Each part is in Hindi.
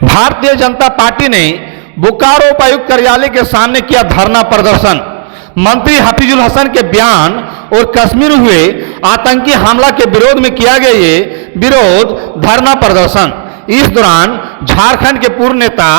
भारतीय जनता पार्टी ने बोकारो उपायुक्त कार्यालय के सामने किया धरना प्रदर्शन। मंत्री हफीजुल हसन के बयान और कश्मीर हुए आतंकी हमला के विरोध में किया गया ये विरोध धरना प्रदर्शन। इस दौरान झारखंड के पूर्व नेता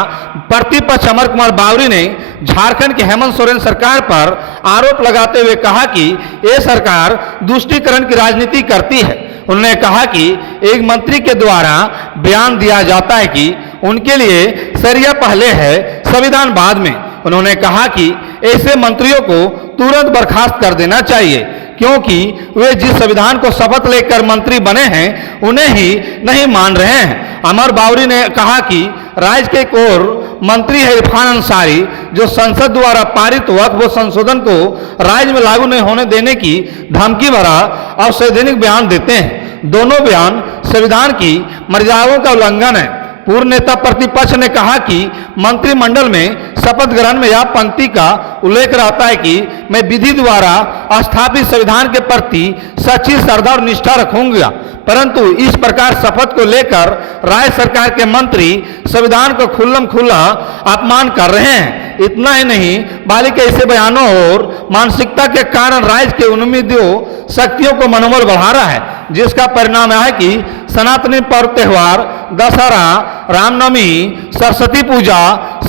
प्रतिपक्ष अमर कुमार बावरी ने झारखंड की हेमंत सोरेन सरकार पर आरोप लगाते हुए कहा कि ये सरकार तुष्टीकरण की राजनीति करती है। उन्होंने कहा कि एक मंत्री के द्वारा बयान दिया जाता है कि उनके लिए शरिया पहले है, संविधान बाद में। उन्होंने कहा कि ऐसे मंत्रियों को तुरंत बर्खास्त कर देना चाहिए, क्योंकि वे जिस संविधान को शपथ लेकर मंत्री बने हैं उन्हें ही नहीं मान रहे हैं। अमर बावरी ने कहा कि राज्य के एक और मंत्री है इरफान अंसारी, जो संसद द्वारा पारित वक्फ संशोधन को राज्य में लागू नहीं होने देने की धमकी भरा अवैधानिक बयान देते हैं। दोनों बयान संविधान की मर्यादाओं का उल्लंघन है। पूर्व नेता प्रतिपक्ष ने कहा कि मंत्रिमंडल में शपथ ग्रहण में यह पंक्ति का उल्लेख रहता है कि मैं विधि द्वारा स्थापित संविधान के प्रति सच्ची श्रद्धा और निष्ठा रखूंगा, परंतु इस प्रकार शपथ को लेकर राज्य सरकार के मंत्री संविधान को खुल्लम खुल्ला अपमान कर रहे हैं। इतना ही नहीं, बल्कि ऐसे बयानों और मानसिकता के कारण राज्य के उम्मीदों शक्तियों को मनोबल बढ़ा रहा है, जिसका परिणाम है कि सनातनी पर्व त्योहार दशहरा, रामनवमी, सरस्वती पूजा,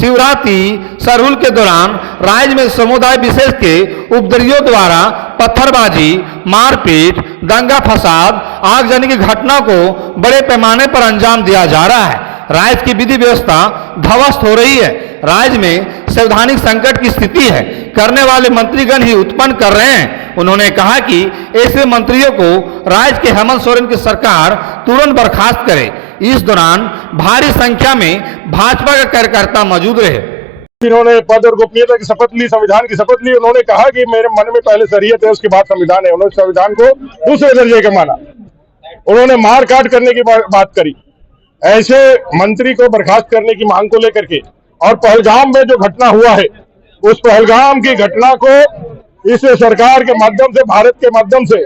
शिवरात्रि, सरहुल के दौरान राज्य में समुदाय विशेष के उपद्रवियों द्वारा पत्थरबाजी, मारपीट, दंगा फसाद, आगजनी की घटना को बड़े पैमाने पर अंजाम दिया जा रहा है। राज्य की विधि व्यवस्था ध्वस्त हो रही है। राज्य में संवैधानिक संकट की स्थिति है, करने वाले मंत्रीगण ही उत्पन्न कर रहे हैं। उन्होंने कहा कि ऐसे मंत्रियों को राज्य के हेमंत सोरेन की सरकार तुरंत बर्खास्त करे। इस दौरान भारी संख्या में भाजपा के कार्यकर्ता मौजूद रहे। जिन्होंने पद और गोपनीयता की शपथ ली, संविधान की शपथ ली, उन्होंने कहा कि मेरे मन में पहले शरीयत है, उसके बाद संविधान है। उन्होंने संविधान को दूसरे दर्जे का माना। उन्होंने मार काट करने की बात करी। ऐसे मंत्री को बर्खास्त करने की मांग को लेकर के, और पहलगाम में जो घटना हुआ है, उस पहलगाम की घटना को इस सरकार के माध्यम से, भारत के माध्यम से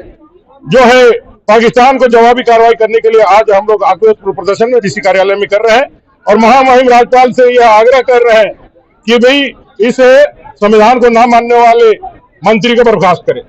जो है पाकिस्तान को जवाबी कार्रवाई करने के लिए आज हम लोग आक्रोश प्रदर्शन में डीसी कार्यालय में कर रहे हैं और महामहिम राज्यपाल से यह आग्रह कर रहे हैं कि भाई इस संविधान को ना मानने वाले मंत्री को बर्खास्त करें।